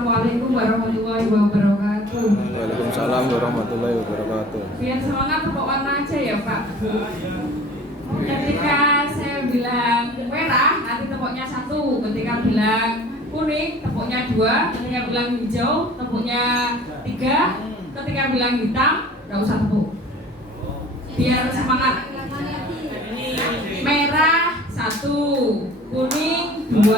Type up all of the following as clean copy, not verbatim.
Assalamualaikum warahmatullahi wabarakatuh. Waalaikumsalam warahmatullahi wabarakatuh. Biar semangat tepuk warna aja ya Pak. Ketika saya bilang merah, nanti tepuknya 1. Ketika bilang kuning, tepuknya 2. Ketika bilang hijau, tepuknya 3. Ketika bilang hitam, nggak usah tepuk. Biar semangat. Merah 1, kuning 2,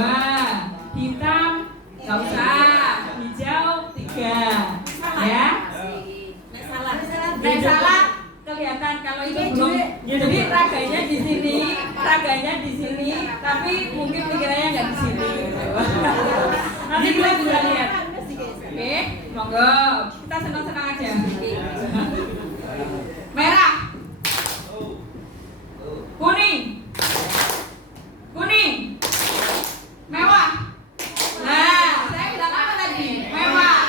hitam nggak usah, hijau 3, ya. Nek salah kelihatan kalau itu belum. Jadi raganya di sini, tapi mungkin pikirannya nggak di sini. Nanti kita bisa lihat. Oke, monggo kita senang-senang aja. Merah, kuning, mewah. Nah, saya bilang apa tadi? Mewah.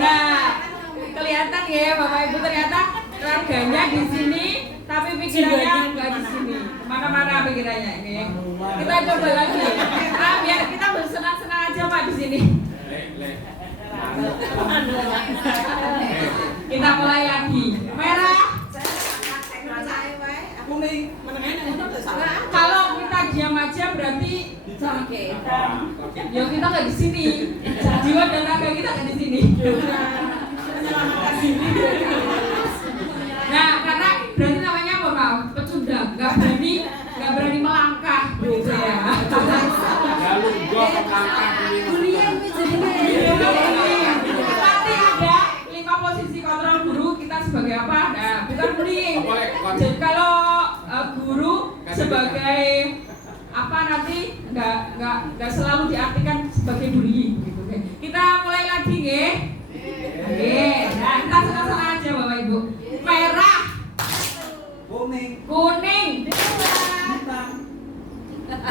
Nah, kelihatan ya Bapak Ibu, ternyata raganya di sini, tapi pikirannya nggak di sini. Mana-mana pikirannya ini. Kita coba lagi. Nah, biar kita bersenang-senang aja Pak di sini. Kita mulai lagi. Merah, kuning. Kalau kita diam aja berarti ya kita nggak di sini. Jiwa dan raga kita nggak di sini. Nah, karena berarti namanya apa Pak? Pecundang, nggak berani melangkah, gitu ya. Nanti ada 5 posisi kontrol guru, kita sebagai apa? Nah, bukan bullying. Jadi kalau guru sebagai apa nanti nggak selalu diartikan sebagai bullying, gitu. Kita mulai lagi, nggih. Oke, nah kita senang-senang aja Bapak Ibu. Merah, kuning,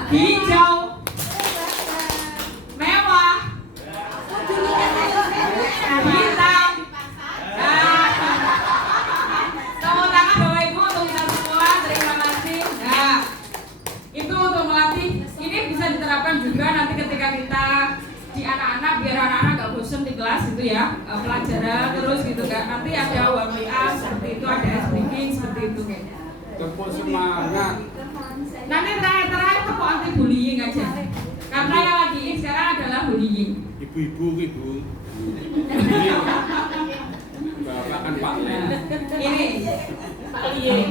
hijau, mewah, hitam. Tepuk tangan Bapak Ibu untuk kita semua. Terima kasih. Nah, itu untuk melatih. Ini bisa diterapkan juga nanti ketika kita di anak-anak, biar anak-anak nggak bosen di kelas gitu ya, pelajaran terus gitu kan. Nanti ada WA seperti itu, ada speaking seperti itu kayaknya. Tepuk semangat. Nanti terakhir tepuk anti bullying aja. Karena yang lagi in sekarang adalah bullying. Ibu. Bapak kan Pak Le. Ini Pak Lie.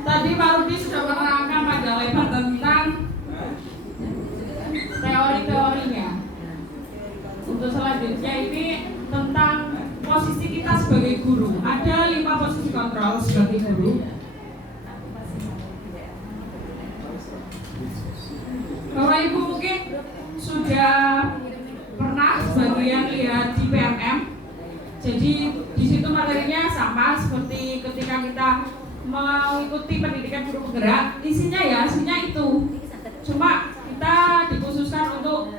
Tadi Pak Rudi sudah menerangkan panjang lebar tentang teori-teorinya. Untuk selanjutnya ini tentang posisi kita sebagai guru. Ada 5 posisi kontrol sebagai guru. Bapak Ibu mungkin sudah pernah sebagian lihat di PMM. Jadi di situ materinya sama seperti ketika kita mengikuti pendidikan guru penggerak. Isinya itu. Cuma kita dikhususkan untuk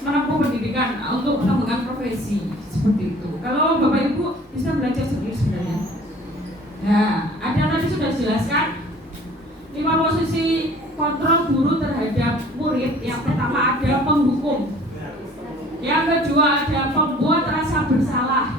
menempuh pendidikan, untuk pengembangan profesi seperti itu. Kalau Bapak Ibu bisa belajar sendiri sebenarnya. Nah, ada tadi sudah dijelaskan 5 posisi kontrol guru terhadap murid. Yang pertama ada penghukum, yang kedua ada pembuat rasa bersalah,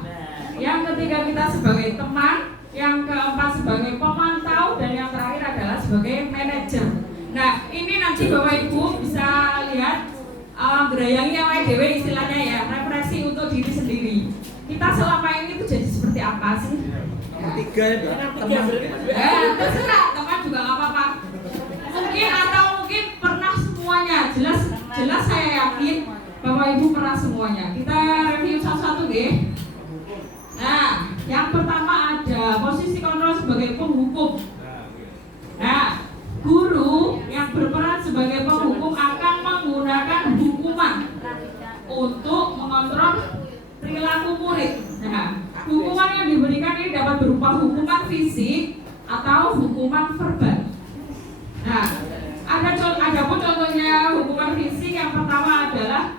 yang ketiga kita sebagai teman, yang keempat sebagai pemantau, dan yang terakhir adalah sebagai manajer. Nah, ini nanti Bapak Ibu bisa lihat gerayangi yang dewe istilahnya ya, referensi untuk diri sendiri. Kita selama ini tuh jadi seperti apa sih? Tiga ya, teman. Terserah, teman juga nggak apa-apa. Mungkin pernah semuanya. Jelas saya yakin Bapak Ibu pernah semuanya. Kita review satu-satu deh. Nah, yang pertama ada posisi kontrol sebagai penghukum. Nah, guru yang berperan sebagai penghukum akan menggunakan hukuman untuk mengontrol perilaku murid. Nah, hukuman yang diberikan ini dapat berupa hukuman fisik atau hukuman verbal. Nah, ada pun contohnya hukuman fisik. Yang pertama adalah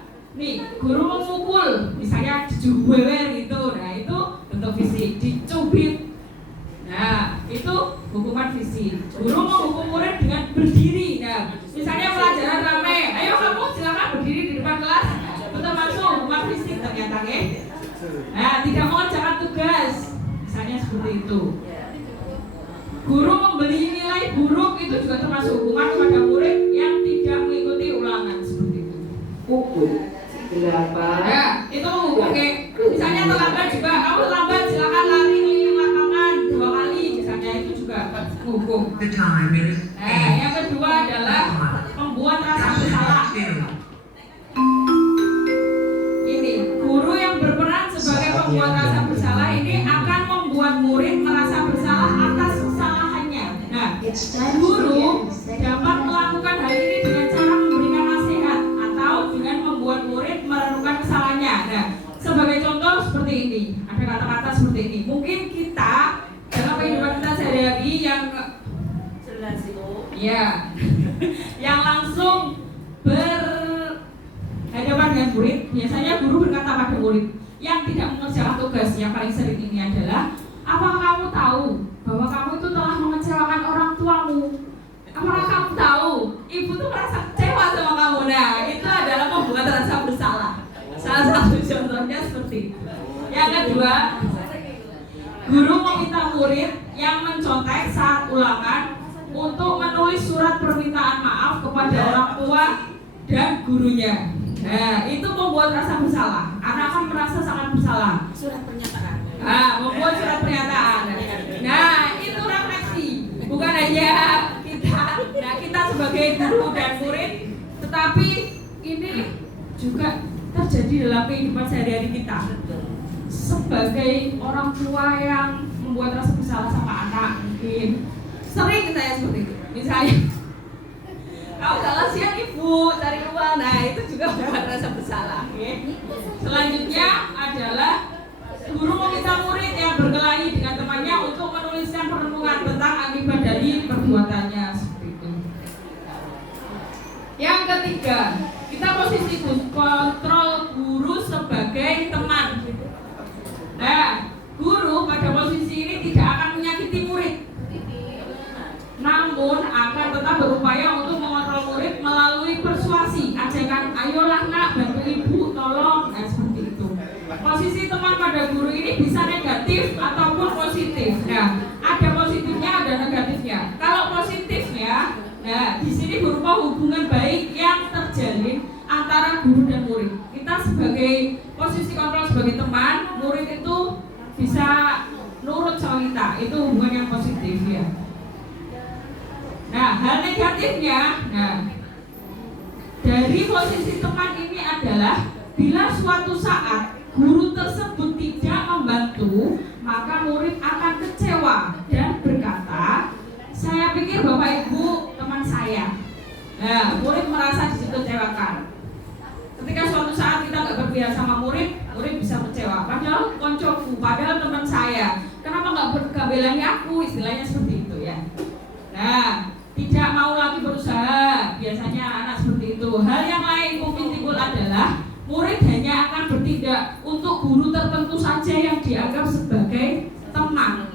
guru memukul, misalnya dijubewer gitu. Nah, itu bentuk fisik. Dicubit. Nah, itu hukuman fisik. Guru menghukum murid dengan berdiri. Nah, misalnya pelajaran rame, Nah, tidak mengerjakan tugas, misalnya seperti itu. Guru memberi nilai buruk itu juga termasuk hukuman kepada murid yang tidak mengikuti ulangan seperti itu. Pukul 8. Ya, itu oke. Misalnya terlambat juga, kamu terlambat silakan lari keliling lapangan 2 kali, misalnya itu juga hukum. Nah, yang kedua adalah membuat rasa bersalah. Ini guru yang berperan sebagai pembuat rasa bersalah ini akan membuat murid merasa bersalah atas kesalahannya. Nah, guru dapat melakukan hal ini dengan cara memberikan nasihat atau dengan membuat murid merenungkan kesalahannya. Nah, sebagai contoh seperti ini, ada kata-kata seperti ini. Mungkin kita dalam kehidupan kita sehari-hari yang Jelas itu. ya, yang langsung berhadapan dengan murid, biasanya guru berkata pada murid yang tidak mengerjakan tugas. Yang paling sering ini adalah, apakah kamu tahu bahwa kamu itu telah mengecewakan orang tuamu? Apakah kamu tahu ibu tuh merasa kecewa sama kamu? Nah, itu adalah membuat rasa bersalah. Salah satu contohnya seperti itu. Yang kedua, guru meminta murid yang mencontek saat ulangan untuk menulis surat permintaan maaf kepada orang tua dan gurunya. Nah, itu membuat rasa bersalah. Anak akan merasa sangat bersalah. Surat pernyataan. Membuat surat pernyataan. Nah, itu refleksi. Bukan hanya kita sebagai guru dan murid, tetapi ini juga terjadi dalam kehidupan sehari-hari kita. Sebagai orang tua yang membuat rasa bersalah sama anak, mungkin sering saya seperti itu. Misalnya, kamu salah siang ibu cari uang, nah itu juga membuat rasa bersalah. Okay? Selanjutnya adalah guru meminta murid yang berkelahi dengan temannya untuk menuliskan perenungan tentang akibat dari perbuatannya seperti itu. Yang ketiga, kita posisi kontrol guru sebagai teman. Nah, guru pada posisi ini tidak akan menyakiti murid, namun akan tetap berupaya untuk mengontrol murid melalui persuasi, ajakan, ayolah nak bantu ibu, tolong, nah seperti itu. Posisi teman pada guru ini bisa negatif ataupun positif. Nah, ada positifnya, ada negatifnya. Kalau positifnya, nah di sini berupa hubungan baik yang terjalin antara guru dan murid. Kita sebagai posisi kontrol sebagai teman, murid itu bisa nurut sama kita. Itu hubungan yang positif ya. Nah, hal negatifnya, dari posisi teman ini adalah bila suatu saat guru tersebut tidak membantu, maka murid akan kecewa dan berkata, saya pikir Bapak Ibu teman saya. Nah, murid merasa dikecewakan. Ketika suatu saat kita nggak berpihak sama murid, murid bisa kecewa. Padahal koncoku, padahal teman saya, kenapa nggak belani aku? Istilahnya seperti itu ya. Nah, tidak mau lagi berusaha, biasanya anak seperti itu. Hal yang lain mungkin timbul adalah murid hanya akan bertindak untuk guru tertentu saja yang dianggap sebagai teman.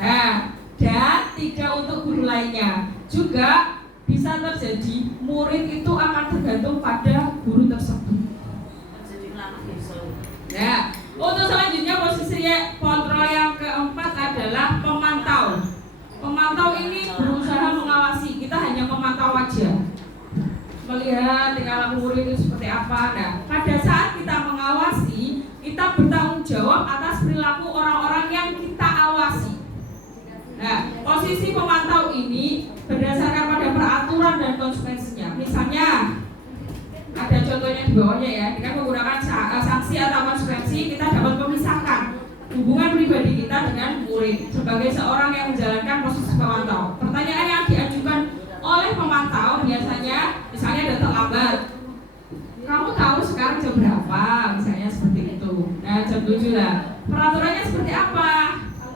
Nah, dan tidak untuk guru lainnya. Juga bisa terjadi murid itu akan tergantung pada guru tersebut. Nah, untuk selanjutnya posisi kontrol yang keempat adalah pemantau. Pemantau ini berusaha mengawasi, kita hanya memantau aja, melihat tingkah laku murid itu seperti apa. Nah, pada saat kita mengawasi, kita bertanggung jawab atas perilaku orang-orang yang kita awasi. Nah, posisi pemantau ini berdasarkan pada peraturan dan konsekuensinya. Misalnya, ada contohnya di bawahnya ya, dengan menggunakan sanksi atau konsekuensi, kita dapat memisahkan hubungan pribadi kita dengan murid sebagai seorang yang menjalankan posisi pemantau. Pertanyaan yang diajukan oleh pemantau biasanya, misalnya datang lambat, kamu tahu sekarang jam berapa? Misalnya seperti itu. Nah, jam 7 lah. Peraturannya seperti apa?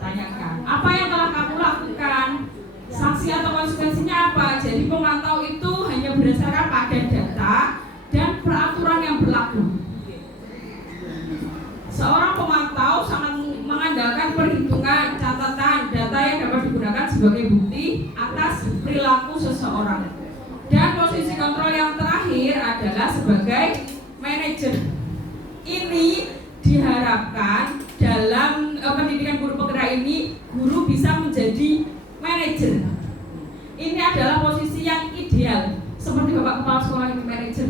Tanyakan. Apa yang telah kamu lakukan? Sanksi atau konsekuensinya apa? Jadi pemantau itu hanya berdasarkan pada data dan peraturan yang berlaku. Seorang pemantau sangat mengandalkan perhitungan, catatan, data yang dapat digunakan sebagai bukti atas perilaku seseorang. Dan posisi kontrol yang terakhir adalah sebagai manajer. Ini diharapkan dalam pendidikan guru penggerak ini guru bisa menjadi manajer. Ini adalah posisi yang ideal, seperti Bapak Kepala Sekolah ini manajer.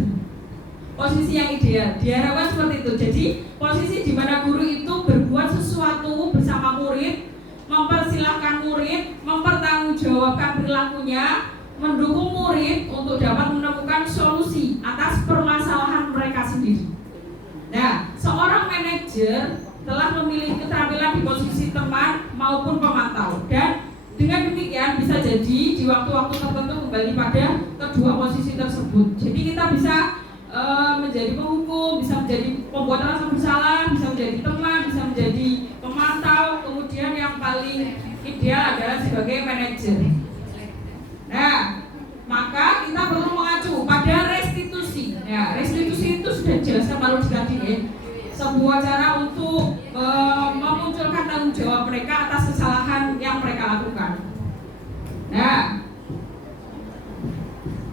Posisi yang ideal, diharapkan seperti itu. Jadi posisi di mana guru itu berbuat sesuatu bersama murid, mempersilahkan murid, mempertanggungjawabkan perilakunya, mendukung murid untuk dapat menemukan solusi atas permasalahan mereka sendiri. Nah, seorang manajer telah memiliki keterampilan di posisi teman maupun pemantau, dan dengan demikian bisa jadi di waktu-waktu tertentu kembali pada kedua posisi tersebut. Jadi kita bisa menjadi penghukum, bisa menjadi pembuat rasa bersalah, bisa menjadi teman, bisa menjadi pemantau, kemudian yang paling ideal adalah sebagai manajer. Nah, maka kita perlu mengacu pada restitusi. Ya, restitusi itu sudah dijelaskan baru tadi ya. Sebuah cara untuk memunculkan tanggung jawab mereka atas kesalahan yang mereka lakukan. Nah,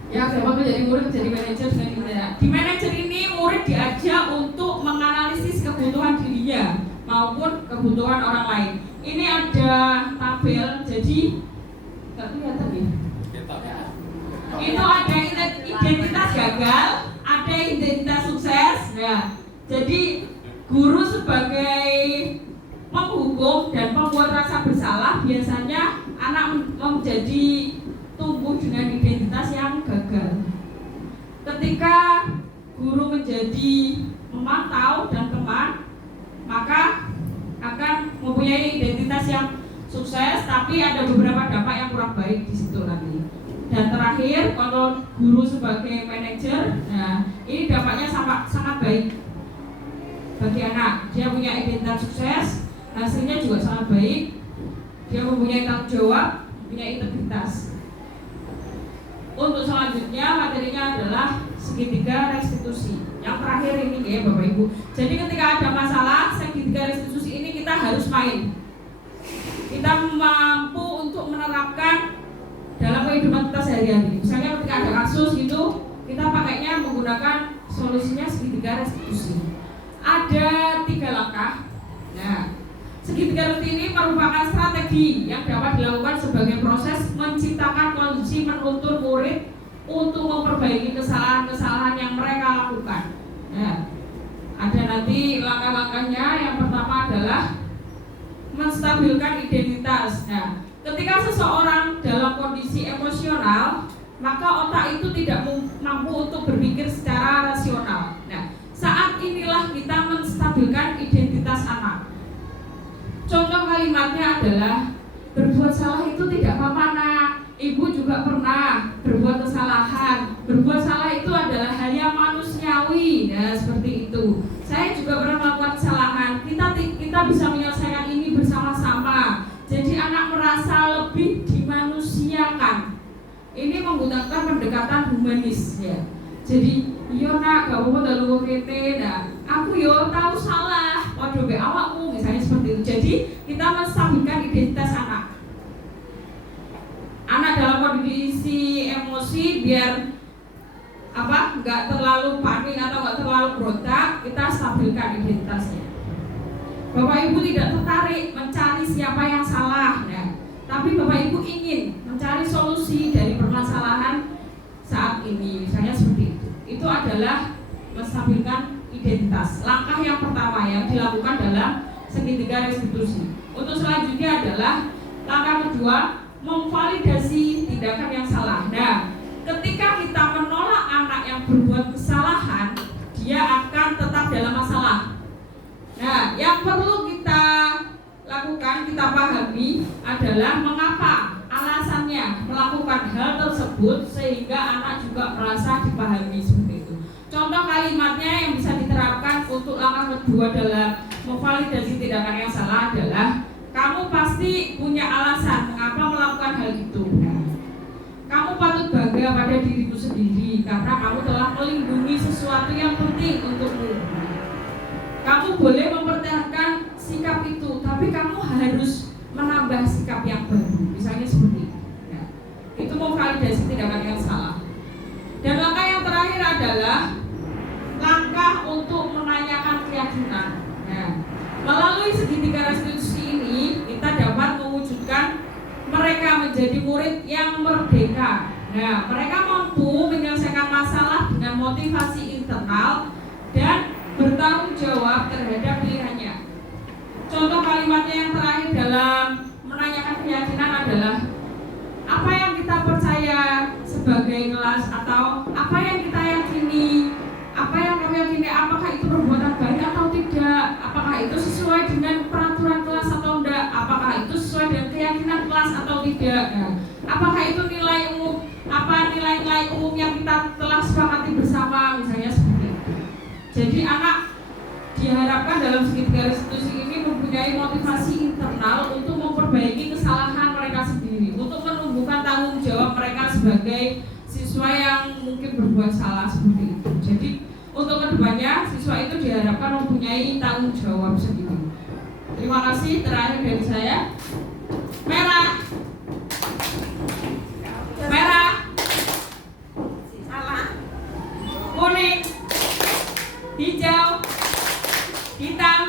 yang dapat menjadi murid menjadi manajer dengan gimana? Di manajer ini murid diajak untuk menganalisis kebutuhan dirinya maupun kebutuhan orang lain. Ini ada tabel, jadi nggak kelihatan ya? Itu ada identitas gagal, ada identitas sukses. Nah, jadi guru sebagai penghukum dan pembuat rasa bersalah biasanya anak menjadi tumbuh dengan identitas yang gagal. Ketika guru menjadi memantau dan teman, maka akan mempunyai identitas yang sukses, tapi ada beberapa dampak yang kurang baik di situ nanti. Dan terakhir, kalau guru sebagai manajer, nah ini dampaknya sangat baik bagi anak. Dia punya identitas sukses, hasilnya juga sangat baik. Dia mempunyai tanggung jawab, punya integritas. Untuk selanjutnya materinya adalah segitiga restitusi. Yang terakhir ini ya Bapak Ibu. Jadi ketika ada masalah segitiga restitusi ini kita harus main. Kita mampu untuk menerapkan dalam kehidupan kita sehari-hari. Misalnya ketika ada kasus gitu, kita pakainya menggunakan solusinya segitiga restitusi. Ada 3 langkah. Nah, segitiga restitusi ini merupakan strategi yang dapat dilakukan sebagai proses menciptakan kondisi menuntun murid untuk memperbaiki kesalahan-kesalahan yang mereka lakukan. Nah, ada nanti langkah-langkahnya. Yang pertama adalah menstabilkan identitas. Nah, ketika seseorang dalam kondisi emosional, maka otak itu tidak mampu untuk berpikir secara rasional. Nah, saat inilah kita menstabilkan identitas anak. Contoh kalimatnya adalah berbuat salah itu tidak apa-apa nak. Ibu juga pernah berbuat kesalahan. Berbuat salah itu adalah hal yang manusiawi. Nah, seperti itu. Saya juga pernah melakukan kesalahan. Kita bisa menyelesaikan ini bersama-sama. Jadi anak merasa lebih dimanusiakan. Ini menggunakan pendekatan humanis ya. Jadi, yo nak, gak apa-apa dalu kete. Nah, aku yo tahu salah. Waduh, be awakmu misalnya seperti itu. Jadi kita menstabilkan identitas anak. Anak dalam kondisi emosi biar nggak terlalu panik atau nggak terlalu berontak, kita stabilkan identitasnya. Bapak Ibu tidak tertarik mencari siapa yang salah, nah, tapi Bapak Ibu ingin mencari solusi dari permasalahan saat ini, misalnya seperti itu. Itu adalah menstabilkan identitas. Langkah yang pertama yang dilakukan dalam segitiga restitusi. Untuk selanjutnya adalah langkah kedua, memvalidasi tindakan yang salah. Nah, ketika kita menolak anak yang berbuat kesalahan, dia akan tetap dalam masalah. Nah, yang perlu kita lakukan, kita pahami adalah mengapa alasannya melakukan hal tersebut sehingga anak juga merasa dipahami seperti itu. Contoh kalimatnya yang bisa diterapkan untuk langkah kedua dalam memvalidasi tindakan yang salah adalah kamu pasti punya alasan mengapa melakukan hal itu. Kamu patut bangga pada dirimu sendiri karena kamu telah melindungi sesuatu yang penting untukmu. Kamu boleh mempertahankan sikap itu, tapi kamu harus menambah sikap yang baru. Misalnya seperti itu. Nah, itu memvalidasi tindakan yang salah. Dan langkah yang terakhir adalah langkah untuk menanyakan keyakinan. Nah, Melalui segitiga restitusi ini, kita dapat mewujudkan mereka menjadi murid yang merdeka. Nah, mereka mampu menyelesaikan masalah dengan motivasi internal dan bertanggung jawab terhadap pilihannya. Contoh kalimatnya yang terakhir dalam menanyakan keyakinan adalah apa yang kita percaya sebagai kelas, atau apa yang kita yakini, apa yang kami yakini, apakah itu perbuatan baik atau tidak, apakah itu sesuai dengan peraturan kelas atau tidak, apakah itu sesuai dengan keyakinan kelas atau tidak. Nah, apakah itu nilai umum, apa nilai-nilai umum yang kita telah sepakati bersama, misalnya seperti itu. Jadi anak diharapkan dalam segitiga restitusi ini mempunyai motivasi internal untuk memperbaiki kesalahan mereka sendiri, untuk menumbuhkan tanggung jawab mereka sebagai siswa yang mungkin berbuat salah seperti itu. Jadi untuk kedepannya siswa itu diharapkan mempunyai tanggung jawab sendiri. Terima kasih. Terakhir dari saya, merah, merah, salah, kuning, hijau, hitam,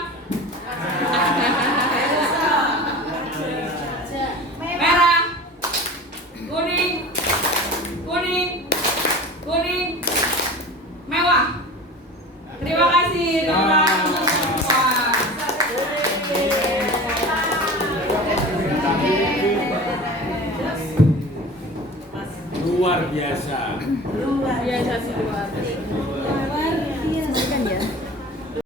merah, kuning, kuning, kuning, mewah. Terima kasih teman-teman semua. Luar biasa.